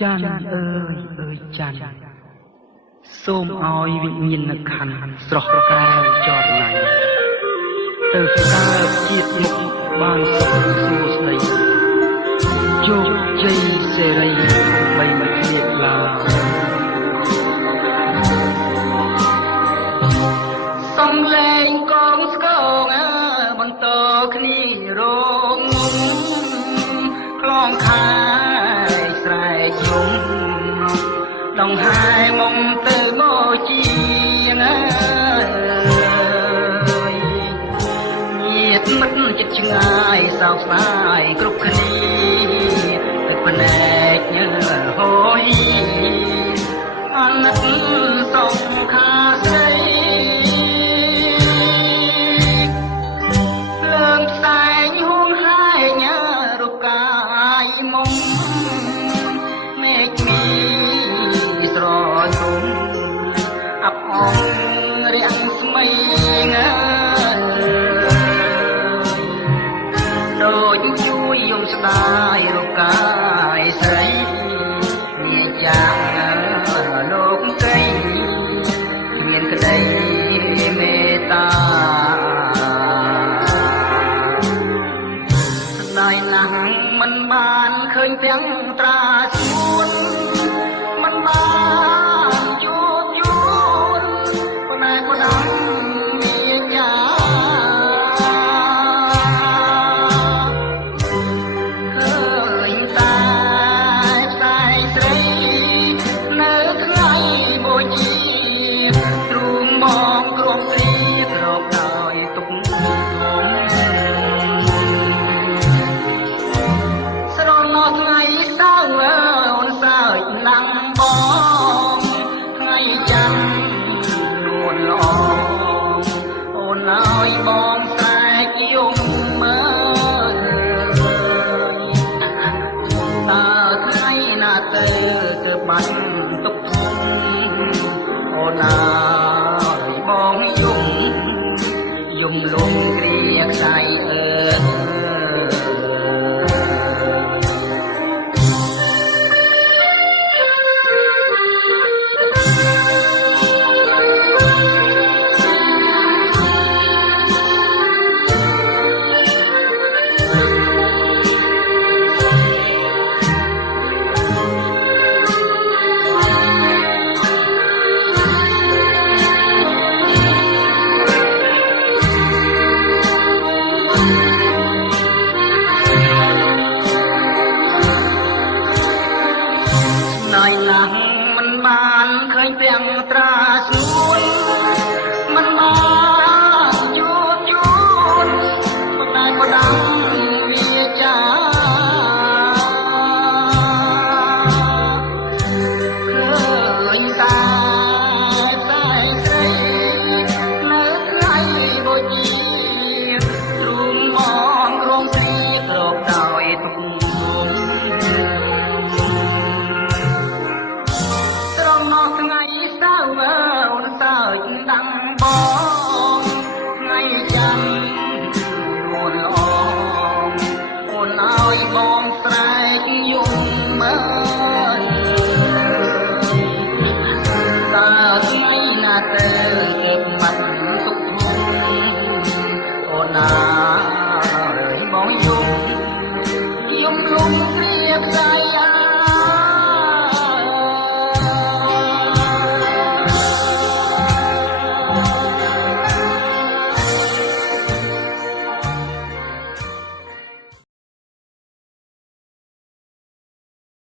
จันเอ้ยจันសូមឲ្យវិញ្ញាណក្ខន្ធស្រស់កែវចរណៃទៅកើតជាតិមុខបានសុខសួស្តីជោគជ័យសេរីបីមិនឃ្លាតឡើយសំលេងកងស្គងបន្តគ្នារងខ្លងខែស្រែកយំដងហាយមុំទៅមកជាងញាតិមិត្តចិត្តឆ្ងាយសោកស្ដាយគ្រប់គ្នាទឹកភ្នែកហូរអាណិតសុខាស្រីលើងផ្សែងហួងខ្លែងរូបកាយមុំមេឃមីស្រជុំអាប់អងរាំងស្មីដូចជួយយំស្ដាយរូបកាយស្រីញាយ៉ាងលោកកៃមានក្តីមេត្តាស្ដាយណាស់មិនបានឃើញទាំងត្រាស្មួនមិនបានជួបយួនប៉ុន្តែប៉ុណ្ណឹងមានយ៉ាឃើញតែស្ដាយស្រីនៅថ្ងៃមួយជាទ្រូងមកគ្រប់គ្រាក្រោបដោយទុកស្រណោះថ្ងៃសៅរ៍អូនសើចណាំបងថ្ងៃច័ន្ទលួនល្អអូនឲ្យបងស្រែកយំមើលតើថ្ងៃណាទៅបាត់ទុកធំអូនឲ្យបងយំលំគ្រាខ្សែណៃណាស់មិនបានឃើញទាំងត្រាស្នួន